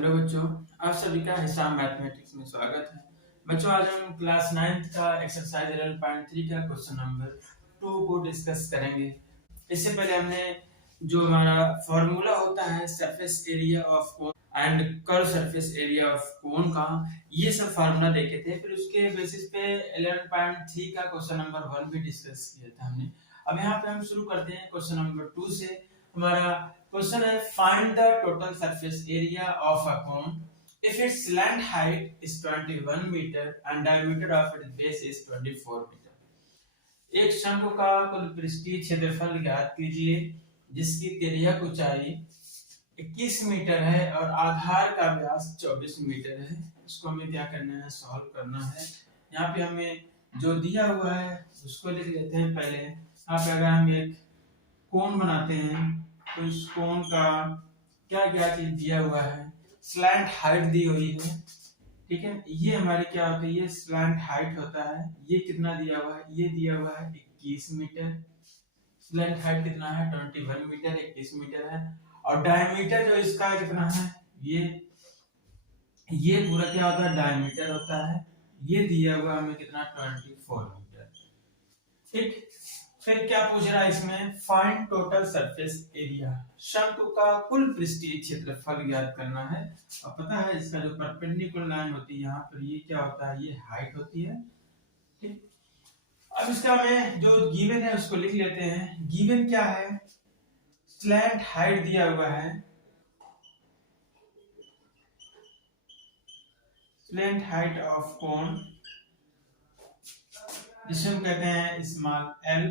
Hello बच्चों, आप सभी का हिसाब मैथमेटिक्स में स्वागत है। बच्चों, आज हम क्लास 9th का एक्सरसाइज 11.3 का क्वेश्चन नंबर 2 को डिस्कस करेंगे। इससे पहले हमने जो हमारा फॉर्मूला होता है surface area of cone and curve surface area of cone का, ये सब फार्मूला देखे थे। फिर उसके बेसिस पे 11.3 का क्वेश्चन नंबर 1 भी डिस्कस किया था हमने। अब यहाँ पे हम शुरू करते हैं क्वेश्चन नंबर 2 से। हमारा क्वेश्चन है find the total surface area of a cone if its length height is 21 meter and diameter of its base is 24 meter. एक शंकु का कुल पृष्ठीय क्षेत्रफल ज्ञात कीजिए जिसकी तिर्यक ऊंचाई 21 मीटर है और आधार का व्यास 24 मीटर है। इसको हमें क्या करना है, सॉल्व करना है। यहाँ पे हमें जो दिया हुआ है उसको लिख लेते हैं पहले। यहाँ पे अगर हम एक कोण बनाते हैं तो इस कोण का क्या क्या चीज दिया हुआ है, स्लैंट हाइट दी हुई है, ठीक है। ये हमारी क्या होती है, ये स्लैंट हाइट होता है। ये कितना दिया हुआ है, ये दिया हुआ है 21 मीटर। स्लैंट हाइट कितना है, 21 मीटर, 21 मीटर है। और डायमीटर जो इसका कितना है, ये पूरा क्या होता है, डायमीटर होता है। ये दिया हुआ हमें कितना, 24 मीटर, ठीक। फिर क्या पूछ रहा है इसमें, फाइंड टोटल सरफेस एरिया, शंकु का कुल पृष्ठीय क्षेत्रफल ज्ञात करना है। अब पता है इसका जो परपेंडिकुलर लाइन होती है यहाँ पर, ये क्या होता है, ये हाइट होती है, ठीक। अब इसका हमें जो गिवन है उसको लिख लेते हैं। गिवन क्या है, स्लैंट हाइट दिया हुआ है, स्लैंट हाइट ऑफ कोन जिसे हम कहते हैं स्मॉल एल,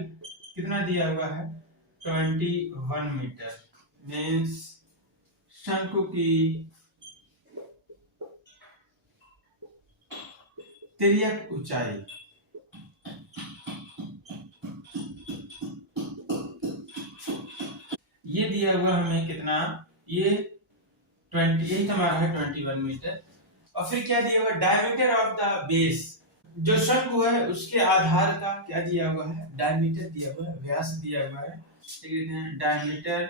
कितना दिया हुआ है, 21 मीटर। मीन्स शंकु की तिर्यक ऊंचाई ये दिया हुआ हमें कितना, ये 28 हमारा है 21 मीटर। और फिर क्या दिया हुआ, डायमीटर ऑफ द बेस, जो शंकु है उसके आधार का क्या दिया हुआ है, डायमीटर दिया हुआ है, व्यास दिया हुआ है। Diameter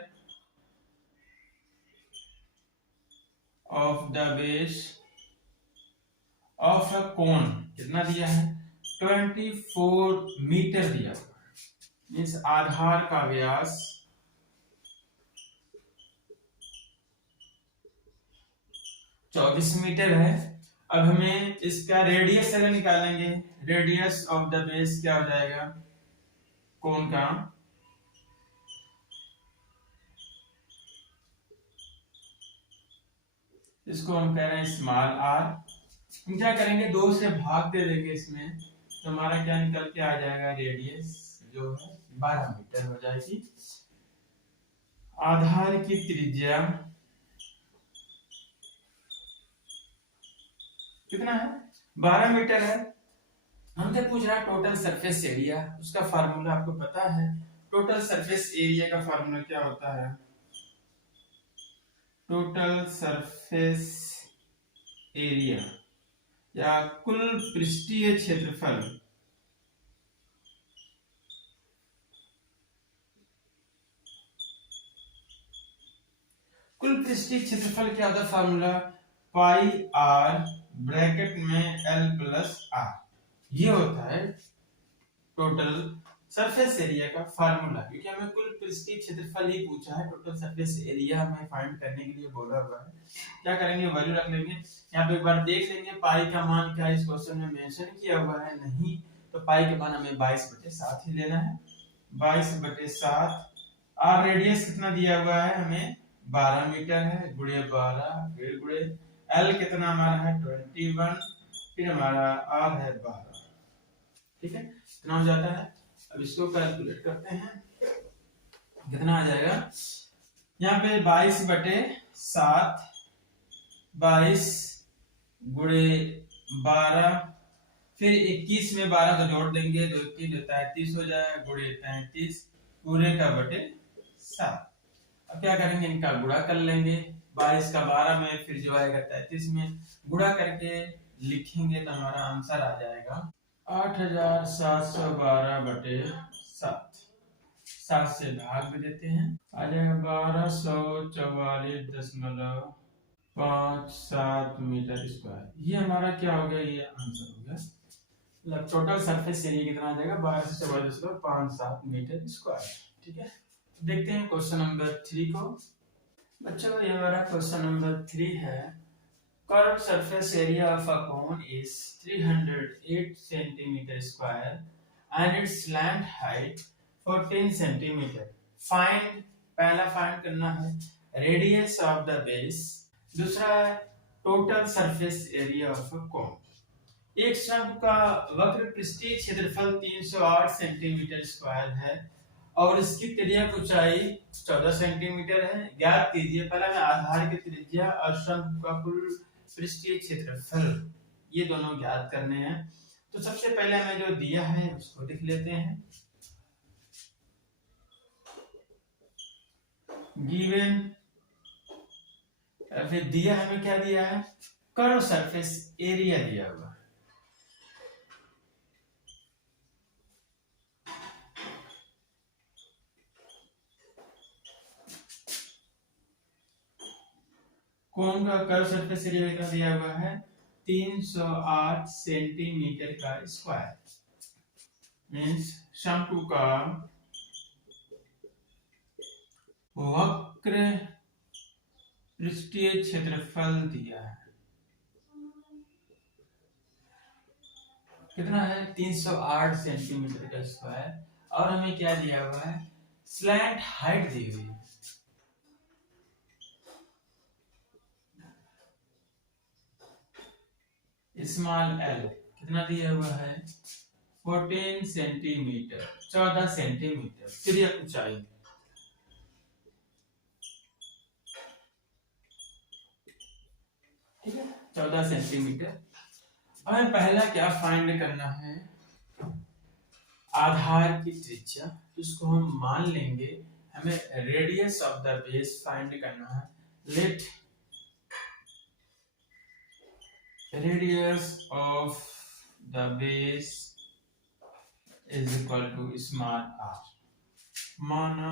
of the base of a cone कितना दिया है, 24 मीटर दिया हुआ है। मीन्स आधार का व्यास 24 मीटर है। अब हमें इसका रेडियस अगर निकालेंगे, रेडियस ऑफ द बेस क्या हो जाएगा कोन का, इसको हम कह रहे हैं स्मॉल आर। हम क्या करेंगे, 2 से भाग दे देंगे इसमें, तो हमारा क्या निकल के आ जाएगा, रेडियस जो है 12 मीटर हो जाएगी। आधार की त्रिज्या कितना है, 12 मीटर है। हमसे पूछ रहा है टोटल सरफेस एरिया, उसका फार्मूला आपको पता है। टोटल सरफेस एरिया का फार्मूला क्या होता है, टोटल सरफेस एरिया या कुल पृष्ठीय क्षेत्रफल कुल पृष्ठीय क्षेत्रफल क्या होता है, फार्मूला पाई आर ब्रैकेट में एल प्लस आर, ये होता है टोटल सरफेस एरिया का फार्मूला। क्योंकि हमें कुल पृष्ठीय क्षेत्रफल ही पूछा है, टोटल सरफेस एरिया हमें फाइंड करने के लिए बोला हुआ है। क्या करेंगे, वैल्यू रख लेंगे। यहाँ पे एक बार देख लेंगे पाई का मान क्या इस क्वेश्चन में मेंशन किया हुआ है, नहीं तो पाई के मान हमें 22/7 ही लेना है, 22/7। और रेडियस कितना दिया हुआ है हमें, 12 मीटर है, गुणे 12 फिर गुणे एल कितना हमारा है 21, फिर हमारा आर है 12, ठीक है। कितना हो जाता है, अब इसको कैलकुलेट करते हैं, कितना आ जाएगा। यहाँ पे 22/7, 22 गुणे 12, फिर 21 में 12 को जोड़ देंगे, 2 21 जो 33 हो जाएगा, गुणे 33 पूरे का बटे 7। अब क्या करेंगे, इनका गुणा कर लेंगे, 22 का 12 में, फिर जो आएगा 33 में, गुणा करके लिखेंगे तो हमारा आंसर आ जाएगा 8712/7। 7 से भाग में देते हैं, आ जाएगा 1244.7 5-7 मीटर स्क्वायर। ये हमारा क्या हो गया, ये आंसर हो गया। मतलब टोटल सरफेस एरिया कितना आ जाएगा, 12 से 44.57 मीटर स्क्वायर। ठीक है, देखते हैं क्वेश्चन नंबर 3 को। बच्चों ये हमारा क्वेश्चन नंबर 3 है। Curved surface area of a cone is 308 centimeter square and its slant height 14 centimeter. Find, पहला फाइंड करना है रेडियस ऑफ द बेस, दूसरा है total surface area of a cone. एक शंकु का वक्र पृष्ठीय क्षेत्रफल 308 सेंटीमीटर स्क्वायर है और इसकी त्रिज्या ऊंचाई 14 सेंटीमीटर है। ज्ञात कीजिए, पहले हमें आधार की त्रिज्या और शंकु का कुल पृष्ठीय क्षेत्रफल ये दोनों ज्ञात करने हैं। तो सबसे पहले हमें जो दिया है उसको लिख लेते हैं। गिवन, फिर दिया हमें क्या दिया है, कर्व सरफेस एरिया दिया हुआ। कोन का कर्व सरफेस एरिया कितना दिया हुआ है, 308 सेंटीमीटर का स्क्वायर। मीन्स शंकु का वक्र पृष्ठीय क्षेत्रफल दिया है, कितना है, 308 सेंटीमीटर का स्क्वायर। और हमें क्या दिया हुआ है, स्लैंट हाइट दी हुई है। स्मॉल एल कितना दिया हुआ है, 14 सेंटीमीटर, 14 सेंटीमीटर त्रिज्या ऊंचाई। ठीक है, 14 सेंटीमीटर। हमें पहला क्या फाइंड करना है, आधार की त्रिज्या, जिसको हम मान लेंगे। हमें radius of the base find करना है। Let radius of the base is equal to small r। माना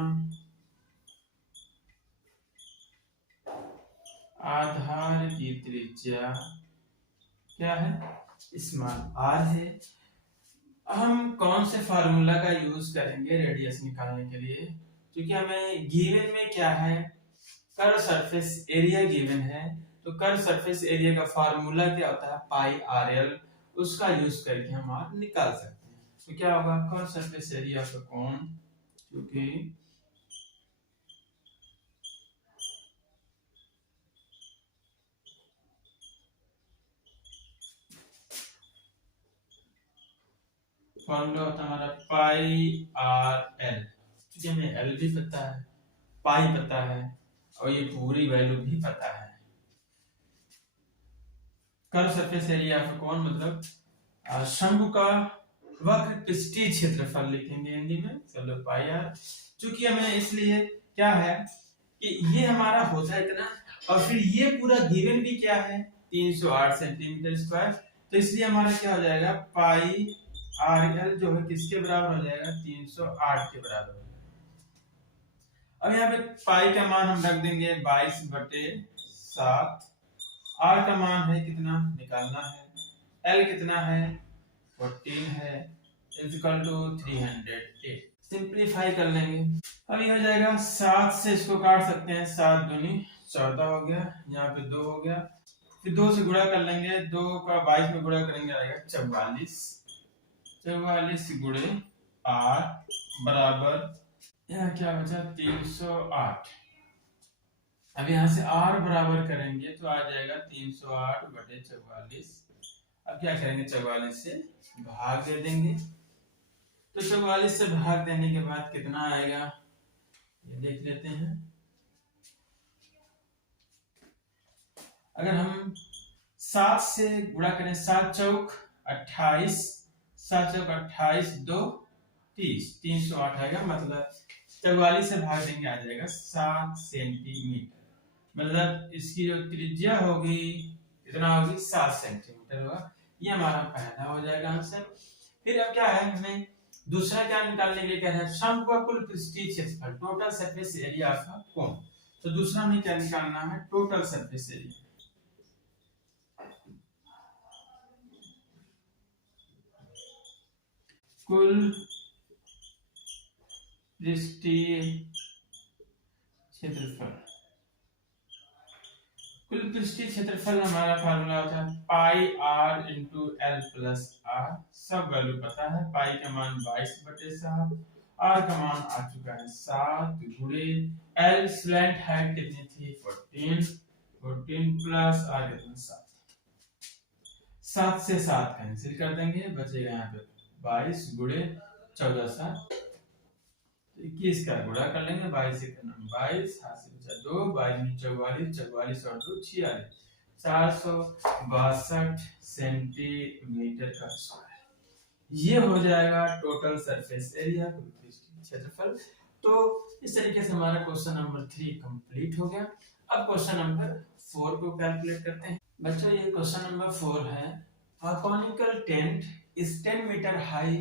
आधार की त्रिज्या क्या है, स्मॉल r है। हम कौन से फार्मूला का यूज करेंगे रेडियस निकालने के लिए, क्योंकि हमें गिवन में क्या है, कर्व सरफेस एरिया गिवन है। तो कर्व सरफेस एरिया का फार्मूला क्या होता है, पाई आर एल, उसका यूज करके हम आर निकाल सकते हैं। तो क्या होगा, कर्व सरफेस एरिया का कोण, क्योंकि फार्मूला होता है हमारा पाई आर एल, क्योंकि हमें एल भी पता है, पाई पता है और ये पूरी वैल्यू भी पता है। Curve surface area of cone मतलब शंकु का वक्र पृष्ठीय क्षेत्रफल लिखेंगे हिंदी में, चलो पाई आर। चूंकि हमें इसलिए क्या है कि ये हमारा होता है इतना, और फिर ये पूरा गिवन भी क्या है, 308 सेंटीमीटर स्क्वायर। तो इसलिए हमारा क्या हो जाएगा, पाई आर एल जो है किसके बराबर हो जाएगा, 308 के बराबर हो जाएगा। अब यहाँ पे पाई का मान हम रख देंगे 22/7। आर का मान है कितना निकालना है, एल कितना है 14 है, इज इक्वल टू 308। सिंप्लीफाई कर लेंगे। अब ये हो जाएगा 7 से इसको काट सकते हैं, 7 दूनी 14 हो गया, यहाँ पे 2 हो गया, फिर 2 से गुणा कर लेंगे, 2 का 22 में गुणा करेंगे आएगा 44। 44 गुणे आर बराबर, यहाँ क्या बचा 308। अब यहाँ से r बराबर करेंगे तो आ जाएगा 308/44। अब क्या करेंगे, 44 से भाग दे देंगे। तो 44 से भाग देने के बाद कितना आएगा, ये देख लेते हैं। अगर हम 7 से गुणा करें, 7 चौक 28, 7 चौक 28, 2 30, 308 आएगा। मतलब 44 से भाग देंगे आ जाएगा 7 सेंटीमीटर। मतलब इसकी जो त्रिज्या होगी कितना होगी, 7 सेंटीमीटर होगा। ये हमारा पहला हो जाएगा आंसर। फिर अब क्या है, हमें दूसरा क्या निकालने के लिए कह रहा है, शंकु का कुल पृष्ठीय क्षेत्रफल, total surface area of cone. तो दूसरा हमें क्या निकालना है, टोटल सरफेस एरिया। कुल पृष्ठीय क्षेत्रफल। कुल पृष्ठीय क्षेत्रफल हमारा फार्मूला होता है pi r into l plus r. सब वैल्यू पता है। पाई का मान 22/7, आर का मान आ चुका है 7 गुणे एल स्लैंट हाइट कितनी थी 14 प्लस आर कितना 7 से 7 कैंसिल कर देंगे, बचेगा यहाँ पे 22 गुणे 14 7 21 का गुणा कर लेंगे। 22 से करना 22, हाथ से बचा 2, 22 44, 44 और 2 46, 462 सेंटीमीटर का स्क्वायर। ये हो जाएगा टोटल सरफेस एरिया, क्षेत्रफल। तो इस तरीके से हमारा क्वेश्चन नंबर 3 कंप्लीट हो गया। अब क्वेश्चन नंबर 4 को कैलकुलेट करते हैं। बच्चों ये क्वेश्चन नंबर 4 है, a conical tent is 10 meter high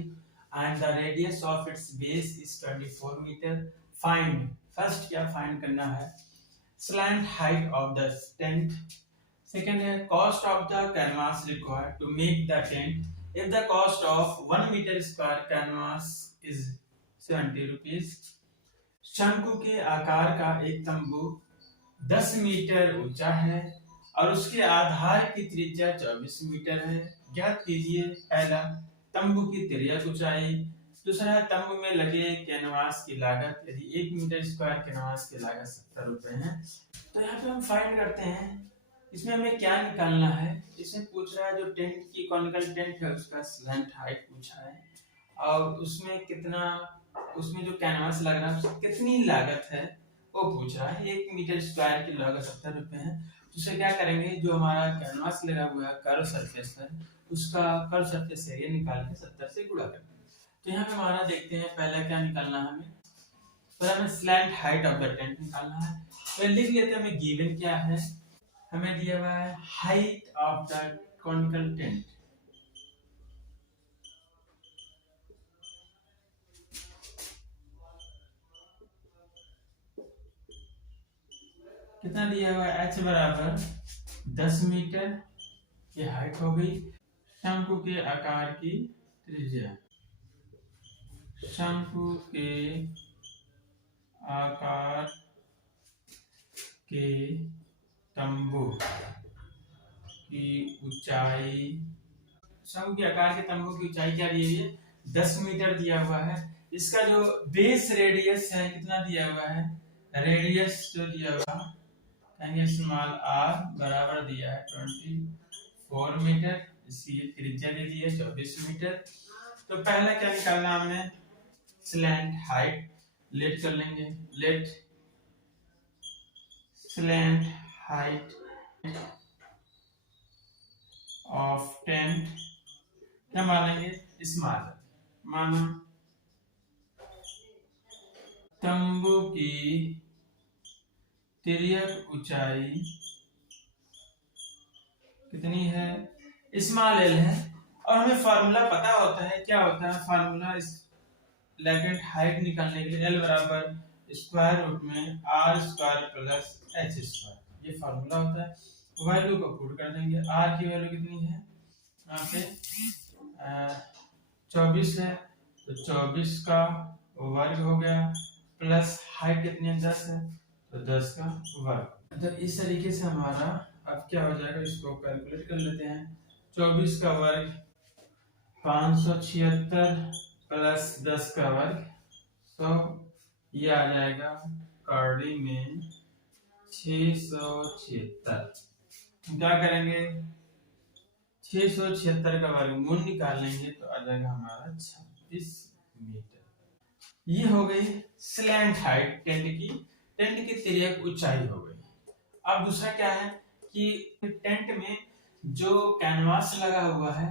and the radius of its base is 24 meter. Find, first क्या find करना है, slant height of the tent. Second है cost of the canvas required to make the tent. If the cost of 1 meter square canvas is 70 rupees. शंकु के आकार का एक तंबू 10 मीटर ऊंचा है और उसके आधार की त्रिज्या 24 मीटर है। ज्ञात कीजिए पहला तंबू की तिर्यक ऊंचाई, दूसरा तंबू में लगे कैनवास की लागत। यदि 1 मीटर स्क्वायर कैनवास की लागत 70 रुपए है, तो यहाँ पे हम फाइंड करते हैं। इसमें हमें क्या निकालना है, इसमें पूछ रहा है जो टेंट की कॉनिकल टेंट है उसका स्लैंट हाइट पूछा है और उसमें कितना, उसमें जो कैनवास लग रहा है कितनी लागत है वो पूछ रहा है। 1 मीटर स्क्वायर की लागत 70 रुपए है। तो क्या करेंगे, जो हमारा कैनवास लगा हुआ है कर्व सरफेस पर, उसका कर्व सरफेस एरिया निकाल के 70 से गुणा कर देंगे। तो यहाँ पे हमारा देखते हैं पहला क्या निकालना है हमें, तो हमें slant height of the tent निकालना है। तो लिख लेते हैं हमें गिवन क्या है, हमें दिया हुआ है height of the conical tent. कितना दिया हुआ है, h बराबर 10 मीटर, ये हाइट हो गई। शंकु के आकार की त्रिज्या, शंकु के आकार के तंबू की ऊंचाई, शंकु के आकार के तंबू की ऊंचाई क्या दी हुई है 10 मीटर दिया हुआ है। इसका जो बेस रेडियस है कितना दिया हुआ है, रेडियस जो दिया हुआ कहेंगे स्मॉल r बराबर दिया है 24 मीटर, इसकी त्रिज्या दे दी है 24 मीटर। तो पहला क्या निकालना हमने, स्लैंट हाइट लेट कर लेंगे। Let slant height of tent क्या मानेंगे, स्मॉल, माना तंबू की तिर्यक ऊंचाई कितनी है, स्मॉल एल है। और हमें फार्मूला पता होता है, क्या होता है फार्मूला इस लैटेंट हाइट निकालने के लिए, एल बराबर स्क्वायर रूट में R square plus H square, ये फार्मूला होता है। वैल्यू को पुट कर देंगे, आर की वैल्यू कितनी है यहाँ पे 24 है, तो 24 का वर्ग हो गया प्लस हाइट कितनी है 10 है, तो 10 का वर्ग। तो इस तरीके से हमारा अब क्या हो जाएगा, इसको कैलकुलेट कर लेते हैं। 24 का वर्ग 576 प्लस 10 का वर्ग 100, ये आ जाएगा कार्डी में 676। क्या करेंगे, 676 का वर्गमूल निकालेंगे तो आ जाएगा हमारा 26 मीटर। ये हो गई स्लैंट हाइट टेंट की तिर्यक ऊंचाई हो गई। अब दूसरा क्या है कि टेंट में जो कैनवास लगा हुआ है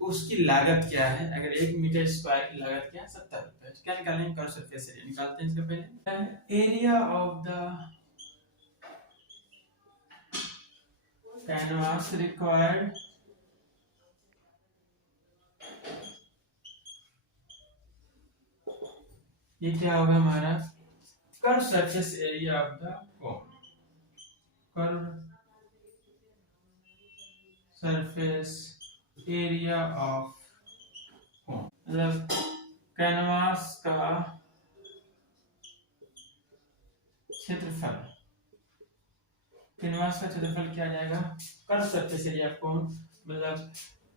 उसकी लागत क्या है, अगर 1 मीटर स्क्वायर की लागत क्या है 70 रुपए। क्या निकालेंगे, कर्व सरफेस एरिया निकालते हैं। इसका पहले area of the canvas required ये क्या होगा हमारा curve surface area of the cone, curve surface area of cone, मतलब कैनवास का क्षेत्रफल, कैनवास का क्षेत्रफल क्या आ जाएगा, कर सकते चलिए आपको, मतलब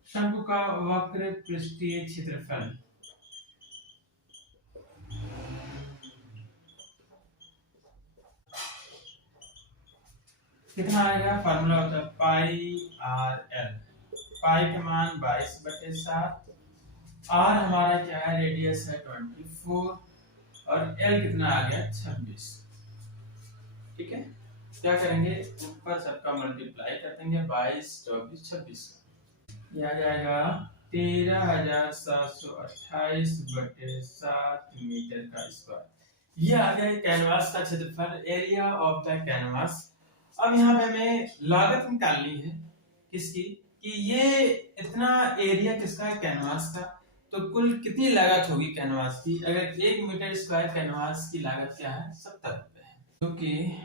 शंकु का वक्र पृष्ठीय क्षेत्रफल कितना आएगा, फार्मूला होता है पाई आर एल, पाई का मान 22/7, आर हमारा क्या है, रेडियस है 24 और एल कितना आ गया 26। ठीक है, क्या करेंगे, ऊपर सबका मल्टीप्लाई कर देंगे, 22, 24, 26, यह आ जाएगा 13,728/7 मीटर का स्क्वायर। यह आ गया कैनवास का क्षेत्रफल, एरिया ऑफ द कैनवास। अब यहाँ पे हमें लागत निकालनी है किसकी, कि ये इतना एरिया किसका है, कैनवास का, तो कुल कितनी लागत होगी कैनवास की। अगर 1 मीटर स्क्वायर कैनवास की लागत क्या है, 70 रुपए है, क्योंकि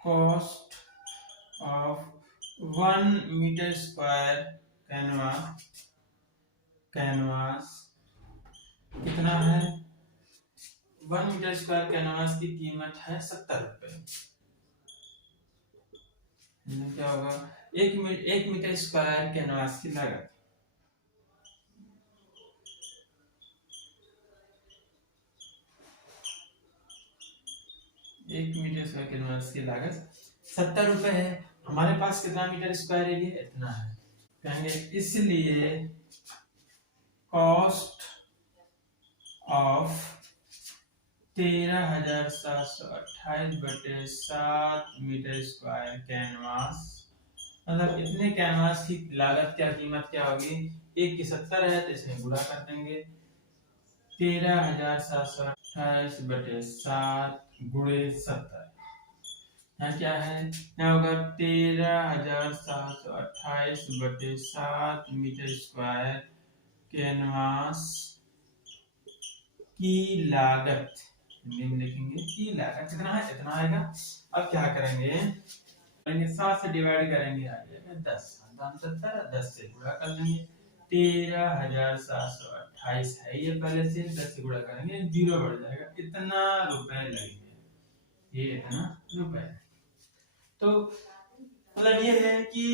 cost of 1 metre square canvas कितना है, 1 मीटर स्क्वायर कैनवास की कीमत है 70 रुपए। क्या होगा, 1 मीटर स्क्वायर कैनवास की लागत, एक मीटर स्क्वायर कैनवास की लागत 70 रुपए है। हमारे पास कितना मीटर स्क्वायर एरिया, इतना है, कहेंगे इसलिए cost of 13,728/7 metre square canvas, मतलब इतने कैनवास की लागत क्या, कीमत क्या होगी, 1 की 70 है तो इसमें गुणा कर देंगे, 13,728/7 गुणे 70, यहाँ क्या है, यहाँ होगा 13,728/7 मीटर स्क्वायर कैनवास की लागत, हिंदी में लिखेंगे की लागत कितना है, इतना आएगा। अब क्या करेंगे, 7 से डिवाइड करेंगे, आ जाएगा 10, 10 से गुणा कर लेंगे, 13,728 है ये पहले से, 10 से गुणा करेंगे 0 बढ़ जाएगा, इतना रुपए लगेंगे, ये इतना रुपए। तो मतलब ये है कि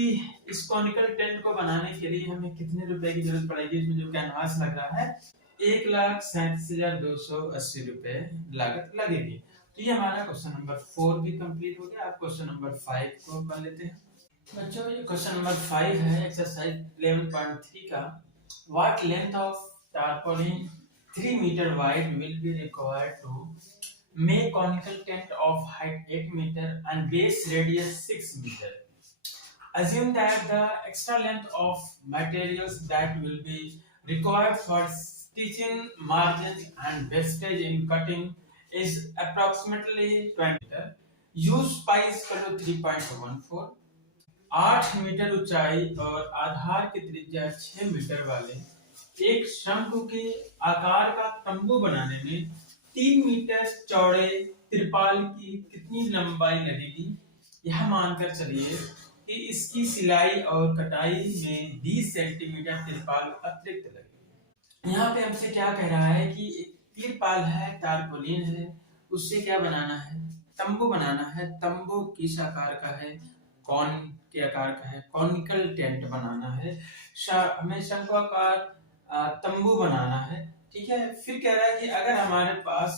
इस कॉनिकल टेंट को बनाने के लिए हमें कितने रुपए की जरूरत पड़ेगी, इसमें जो कैनवास लग रहा है 1,37,280 रुपए लागत लगेगी। तो ये हमारा क्वेश्चन नंबर 4 भी कंप्लीट हो गया। आप क्वेश्चन नंबर 5 को कर लेते हैं। बच्चों ये क्वेश्चन नंबर 5 है एक्सरसाइज 11.3 का। What length of tarpaulin 3 metre wide will be required to make conical tent of height 8 meter and base radius 6 meter. Assume that the extra length of materials that will be required for stitching, margin and wastage in cutting is approximately 20 meter. Use pi is equal to 3.14. 8 metre ऊंचाई और आधार की त्रिज्या 6 metre वाले एक शंकु के आकार का तंबू बनाने में 3 मीटर चौड़े त्रिपाल की कितनी लंबाई लगेगी, यह मानकर चलिए कि इसकी सिलाई और कटाई में 20 सेंटीमीटर त्रिपाल अतिरिक्त लगेगी। यहाँ पे हमसे क्या कह रहा है कि एक त्रिपाल है, टारपोलिन है, उससे क्या बनाना है, तंबू बनाना है। तंबू किस आकार का है, कौन के आकार का है, कॉनिकल टेंट बनाना है, हमें शंक्वाकार तंबू बनाना है। ठीक है, फिर कह रहा है कि अगर हमारे पास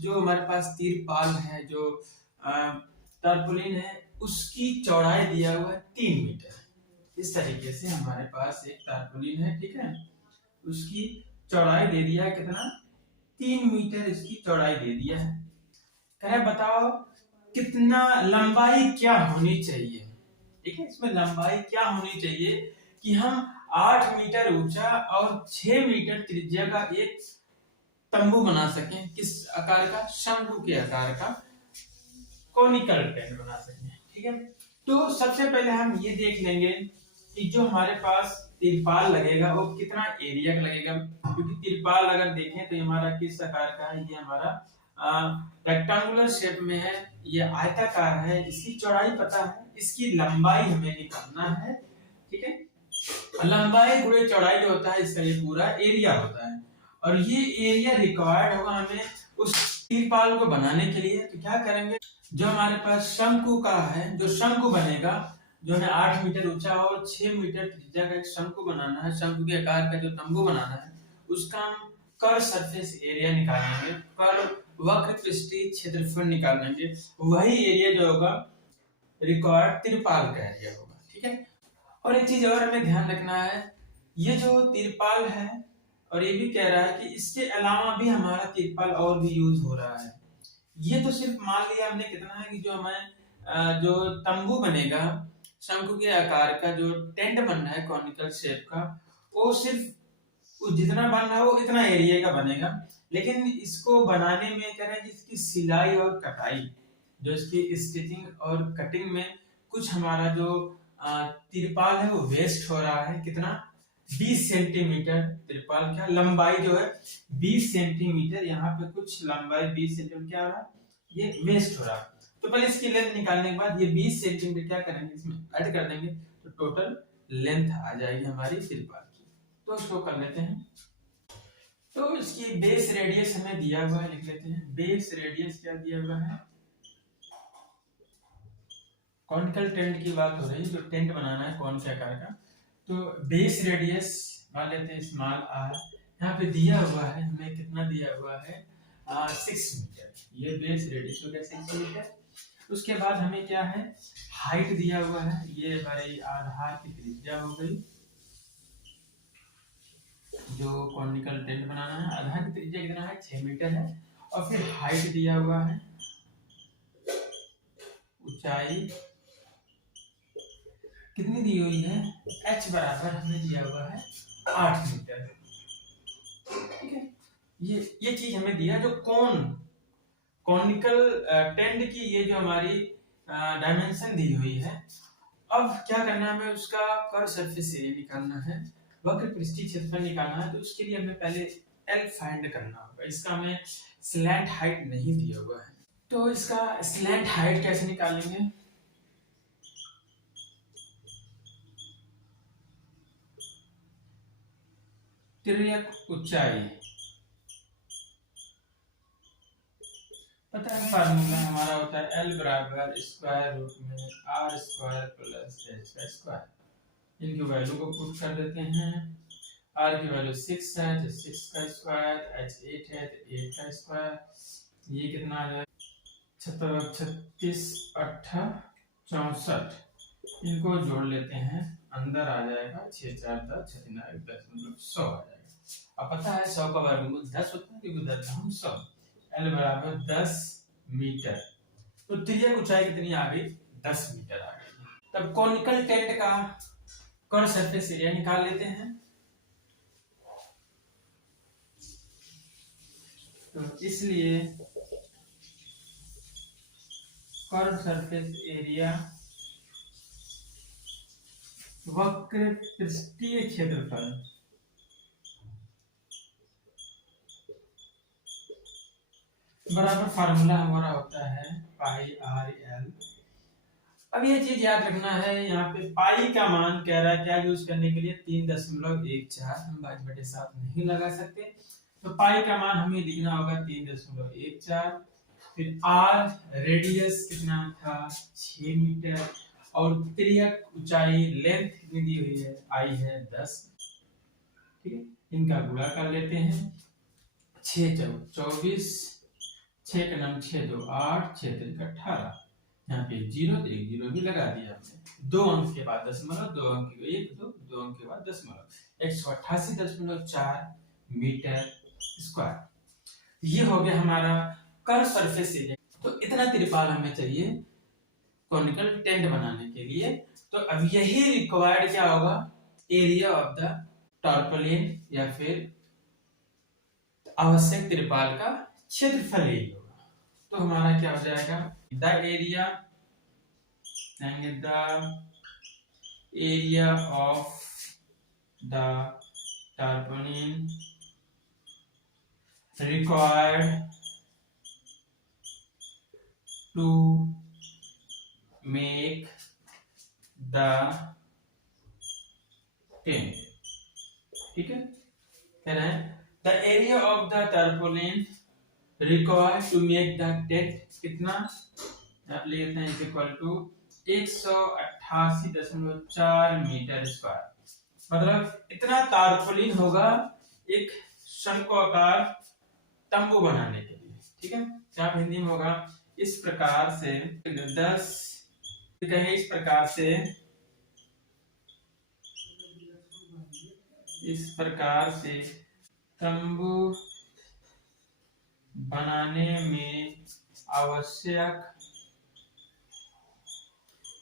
जो हमारे पास तिरपाल है, जो टारपोलिन है, उसकी चौड़ाई दिया हुआ है 3 मीटर। इस तरीके से हमारे पास एक टारपोलिन है, ठीक है, उसकी चौड़ाई दे दिया है कितना, 3 मीटर इसकी चौड़ाई दे दिया है। कह रहे बताओ कितना लंबाई क्या होनी चाहिए। ठीक है, इसमें लंबाई क्या होनी चाहिए कि हम 8 मीटर ऊंचा और 6 मीटर त्रिज्या का एक तंबू बना सकें। किस आकार का, शंकु के आकार का कॉनिकल टेंट बना सकें। ठीक है, तो सबसे पहले हम ये देख लेंगे कि जो हमारे पास तिरपाल लगेगा वो कितना एरिया का लगेगा, क्योंकि तिरपाल अगर देखें तो हमारा किस आकार का है, ये हमारा रेक्टेंगुलर शेप में है, ये आयताकार है, इसकी चौड़ाई पता है, इसकी लंबाई हमें निकालना है। ठीक है, लंबाई गुणे चौड़ाई जो होता है इसका ये पूरा एरिया होता है। और ये एरिया रिक्वायर्ड होगा हमें उस तिरपाल को बनाने के लिए। तो क्या करेंगे, जो हमारे पास शंकु का है, जो शंकु बनेगा, जो है 8 मीटर ऊंचा और 6 मीटर त्रिज्या का एक शंकु बनाना है, शंकु के आकार का जो तंबू बनाना है, उसका हम कर्व सरफेस एरिया निकालेंगे, कर्व वक्र पृष्ठीय क्षेत्रफल निकालेंगे। वही एरिया जो होगा रिक्वायर्ड तिरपाल का एरिया होगा। ठीक है। और एक चीज और हमें ध्यान रखना है, ये जो तिरपाल है, और ये भी कह रहा है कि इसके अलावा भी हमारा तिरपाल और भी यूज हो रहा है। ये तो सिर्फ मान लिया हमने कितना है कि जो हमें जो तंबू बनेगा शंकु के आकार का, जो टेंट बन रहा है कॉनिकल शेप का, वो सिर्फ जितना बन रहा है वो इतना एरिया का बनेगा। लेकिन इसको बनाने में कह रहे हैं कि इसकी सिलाई और कटाई, जो इसकी स्टिचिंग और कटिंग में कुछ हमारा जो तिरपाल है वो वेस्ट हो रहा है। कितना, 20 सेंटीमीटर तिरपाल का लंबाई जो है 20 सेंटीमीटर, यहाँ पे कुछ लंबाई 20 सेंटीमीटर क्या हो रहा है, ये वेस्ट हो रहा है। तो पहले इसकी लेंथ निकालने के बाद ये 20 सेंटीमीटर क्या करेंगे, इसमें ऐड कर देंगे, तो टोटल लेंथ आ जाएगी हमारी तिरपाल की। तो इसको कर लेते हैं। तो इसकी बेस रेडियस हमें दिया हुआ है, लिख लेते हैं। बेस रेडियस क्या दिया हुआ है, कॉनिकल टेंट की बात हो रही है, जो टेंट बनाना है कौन के आकार का, तो बेस रेडियस मान लेते हैं स्मॉल आर। यहाँ पे दिया हुआ है हमें, कितना दिया हुआ है, 6 मीटर। ये बेस रेडियस हो गया 6 मीटर। उसके बाद हमें क्या है, हाइट दिया हुआ है, ये हमारे आधार की त्रिज्या हो गई, जो कॉनिकल टेंट बनाना है आधार की त्रिज्या कितना है, 6 मीटर है। और फिर हाइट दिया हुआ है, ऊंचाई कितनी दी हुई है, h बराबर हमें दिया हुआ है 8 मीटर। ठीक है। ये चीज हमें दिया, जो कॉनिकल टेंट की ये जो हमारी डायमेंशन दी हुई है। अब क्या करना है, हमें उसका कर्व सरफेस एरिया निकालना है, वक्र पृष्ठीय क्षेत्रफल निकालना है। तो उसके लिए हमें पहले L फाइंड करना होगा। इसका हमें स्लैंट हाइट नहीं दिया हुआ है, तो इसका स्लैंट हाइट कैसे निकालेंगे, तिर्यक ऊंचाई, पता है फार्मूला हमारा होता है L बराबर स्क्वायर रूट में R स्क्वायर प्लस H का स्क्वायर। इनकी वैल्यू को पुट कर देते हैं। R की वैल्यू 6 है तो 6 का स्क्वायर, H 8 है तो 8 का स्क्वायर, ये कितना आ जाएगा 36 8 64। इनको जोड़ लेते हैं, अंदर आ जाएगा 6 4 10 6 9 10 मतलब 100 आ जाएगा। अब पता है 100 का वर्गमूल 10 होता है, क्योंकि 10 हम 100, L बराबर 10 मीटर। तो तिर्यक ऊंचाई कितनी आ गई, 10 मीटर आ गई। तब कॉनिकल टेंट का कर्व सरफेस एरिया निकाल लेते हैं। तो इसलिए कर्व सरफेस एरिया वक्र पृष्ठीय क्षेत्रफल बराबर फार्मूला हमारा होता है पाई आर एल। अब ये चीज याद रखना है, यहाँ पे पाई का मान कह रहा है क्या यूज करने के लिए, 3.14। हम 5/7 नहीं लगा सकते, तो पाई का मान हमें लिखना होगा 3.14। फिर आर रेडियस कितना था 6 मीटर, और तिर्यक ऊंचाई लेंथ कितनी दी हुई है, आई है 10। ठीक है, इनका गुणा कर लेते हैं, 6 चौक 24, 6 का नाम 6 2 8 6 3 18। यहाँ पे 0 तो एक 0 भी लगा दिया हमने। 2 अंक के बाद दशमलव, 2 अंक के 1 2 2 अंक के बाद दशमलव, 188.4 मीटर स्क्वायर। ये हो गया हमारा कर्व सरफेस एरिया। तो इतना तिरपाल हमें चाहिए कॉनिकल टेंट बनाने के लिए। तो अब यही रिक्वायर्ड क्या होगा, एरिया ऑफ द टारपोलिन, या फिर आवश्यक तिरपाल का क्षेत्रफल यही होगा। तो हमारा क्या हो जाएगा, the area of the tarpaulin required to make the tent। ठीक है, कह रहे हैं the area of the tarpaulin required to make the tent कितना, आप लेते हैं इक्वल टू 188.4 मीटर स्क्वायर। मतलब इतना टारपोलिन होगा एक शंक्वाकार तंबू बनाने के लिए। ठीक है, क्या हिंदी में होगा, इस प्रकार से 10 कहेंगे, इस प्रकार से तंबू बनाने में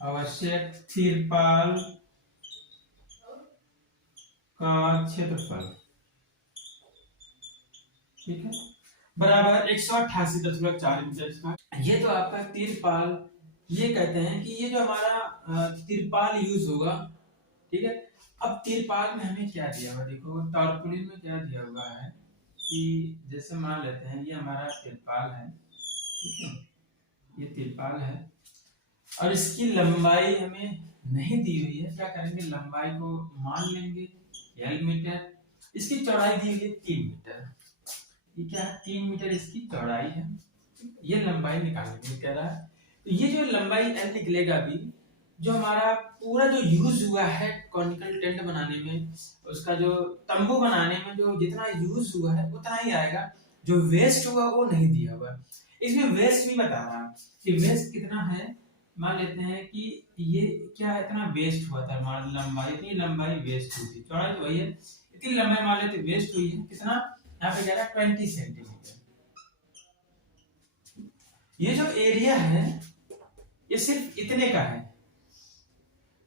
आवश्यक तिरपाल का क्षेत्रफल, ठीक है, बराबर 188.4 मीटर स्क्वायर। ये तो आपका तिरपाल, ये कहते हैं कि ये जो हमारा तिरपाल यूज होगा। ठीक है, अब तिरपाल में हमें क्या दिया हुआ, देखो टारपोलिन में क्या दिया हुआ है कि जैसे मान लेते हैं ये हमारा तिरपाल है, ठीक है, ये तिरपाल है और इसकी लंबाई हमें नहीं दी हुई है। क्या करेंगे, लंबाई को मान लेंगे L मीटर, इसकी चौड़ाई दी हुई है 3 मीटर। ये क्या है, 3 मीटर इसकी चौड़ाई है, ये लंबाई निकालने के लिए कह रहा है। तो ये जो लंबाई L निकलेगा, अभी जो हमारा पूरा जो यूज हुआ है कॉनिकल टेंट बनाने में, उसका जो तंबू बनाने में जो जितना यूज हुआ है उतना ही आएगा, जो वेस्ट हुआ वो नहीं दिया हुआ। इसमें वेस्ट भी बता रहा है कि वेस्ट कितना है। मान लेते हैं कि ये क्या है, इतना वेस्ट हुआ था, हमारी लंबाई, इतनी लंबाई वेस्ट हुई थी, चौड़ाई तो वही है, इतनी लंबाई मान लेते वेस्ट हुई है, कितना, यहाँ पे कह रहा है 20 सेंटीमीटर। ये जो एरिया है ये सिर्फ इतने का है,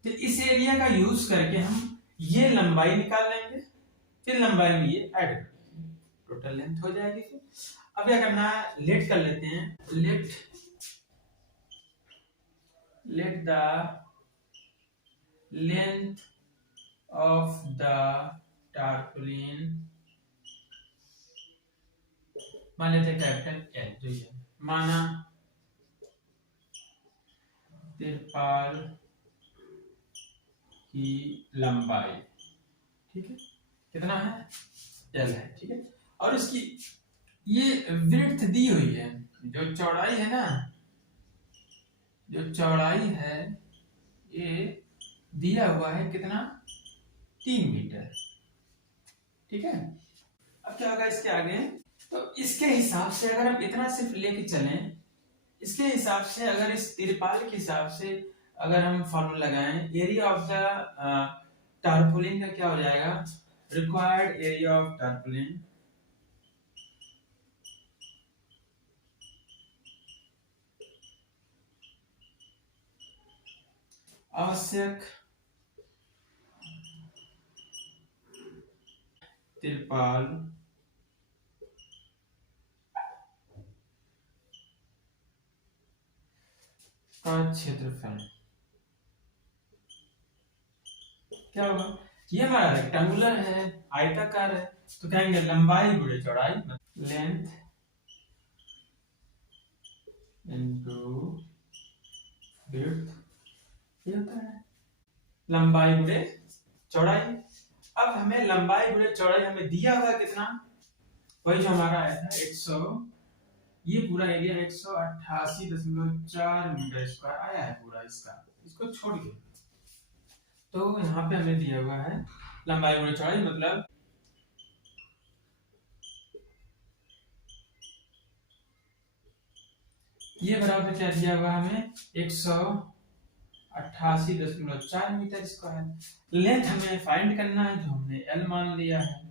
तो इस एरिया का यूज करके हम ये लंबाई निकाल लेंगे, फिर लंबाई में ये ऐड कर देंगे, टोटल लेंथ हो जाएगी। फिर अब क्या करना है, लेट कर लेते हैं, let the length of the tarpaulin, मान लेते हैं कैपिटल L, जो ये माना तिरपाल की लंबाई, ठीक है, कितना है, L है, ठीक है, और इसकी ये विड्थ दी हुई है, जो चौड़ाई है ना, जो चौड़ाई है ये दिया हुआ है कितना, 3 मीटर। ठीक है, अब क्या होगा इसके आगे, तो इसके हिसाब से अगर हम इतना सिर्फ लेके चलें, इसके हिसाब से अगर इस तिरपाल के हिसाब से अगर हम फॉर्मूला लगाएं, एरिया ऑफ द टारपोलिन का क्या हो जाएगा, रिक्वायर्ड एरिया ऑफ टारपोलिन आवश्यक तिरपाल का क्षेत्रफल क्या होगा, ये हमारा रेक्टेंगुलर है, आयताकार है, तो कहेंगे लंबाई गुणे चौड़ाई, लेंथ इनटू विड्थ, ये होता है लंबाई गुणे चौड़ाई। अब हमें लंबाई गुणे चौड़ाई हमें दिया हुआ कितना, वही जो हमारा आया था 100, ये पूरा एरिया 188.4 मीटर स्क्वायर आया है पूरा इसका, इसको छोड़ के, तो यहाँ पे हमें दिया हुआ है लंबाई गुणे चौड़ाई, मतलब ये बराबर क्या दिया हुआ हमें, 188.4 मीटर स्क्वायर। लेंथ हमें फाइंड करना है, जो हमने L मान लिया है।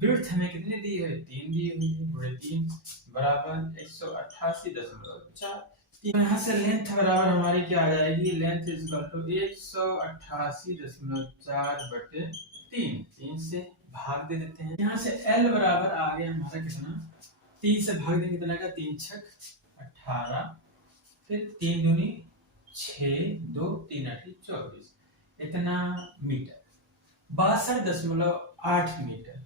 विड्थ हमें कितनी दी है, 3 दी हुई है, गुणे 3 बराबर 188.4। यहाँ से लेंथ बराबर हमारी क्या आ जाएगी, लेंथ इज इक्वल टू 188.4 बटे 3 से भाग दे देते हैं। यहाँ से L बराबर आ गया हमारा कितना, 3 से भाग देंगे कितना का, 3 छक 18, फिर 3 दूनी 6, 2 3 8 24, इतना मीटर, 62.8 मीटर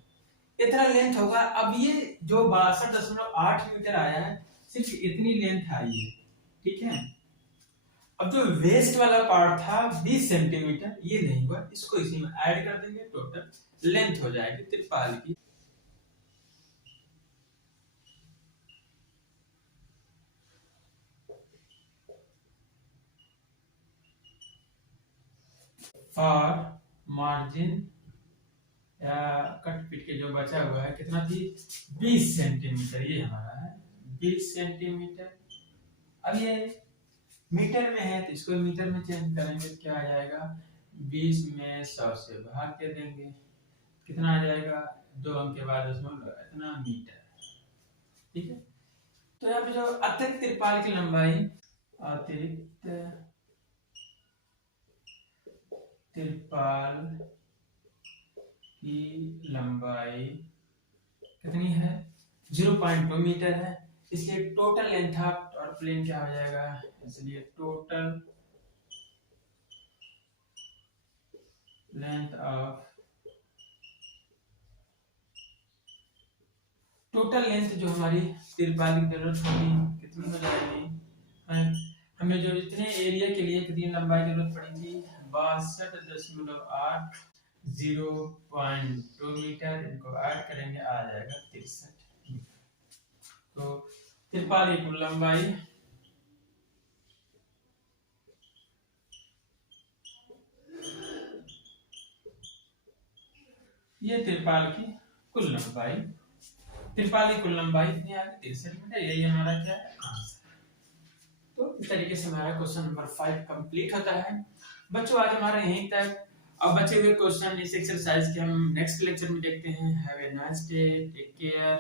इतना लेंथ होगा। अब ये जो 62.8 मीटर आया है, सिर्फ इतनी लेंथ आई है, ठीक है। अब जो वेस्ट वाला पार्ट था 20 सेंटीमीटर, ये नहीं हुआ, इसको इसी में ऐड कर देंगे, टोटल लेंथ हो जाएगी तिरपाल की फॉर मार्जिन या कट पीट के जो बचा हुआ है कितना थी 20 सेंटीमीटर, ये हमारा है 20 सेंटीमीटर। अब ये मीटर में है तो इसको मीटर में चेंज करेंगे तो क्या आ जाएगा 20 में 100 से भाग के देंगे, कितना आ जाएगा 2 अंक के बाद दशमलव इतना मीटर। ठीक है, तो यहाँ पे जो अतिरिक्त तिरपाल की लंबाई, अतिरिक्त तिरपाल की लंबाई कितनी है 0.2 मीटर है, इसलिए टोटल लेंथ ऑफ और प्लेन क्या हो जाएगा, इसलिए total length of, total length जो हमारी तिरपाल की जरूरत होगी कितनी हो जाएगी, हमें जो इतने एरिया के लिए कितनी लंबाई की जरूरत पड़ेगी 62.8 0.2 मीटर, इनको ऐड करेंगे आ जाएगा 63 मीटर। तो तिरपाल की कुल लंबाई ये तिरपाल की कुल लंबाई, तिरपाल की कुल लंबाई इतनी आ गई 63 मीटर, यही हमारा क्या है आंसर। तो इस तरीके से हमारा क्वेश्चन नंबर 5 कंप्लीट होता है। बच्चों आज हमारा यहीं तक, अब बचे हुए क्वेश्चन इस एक्सरसाइज के हम नेक्स्ट लेक्चर में देखते हैं। Have a nice day, take care.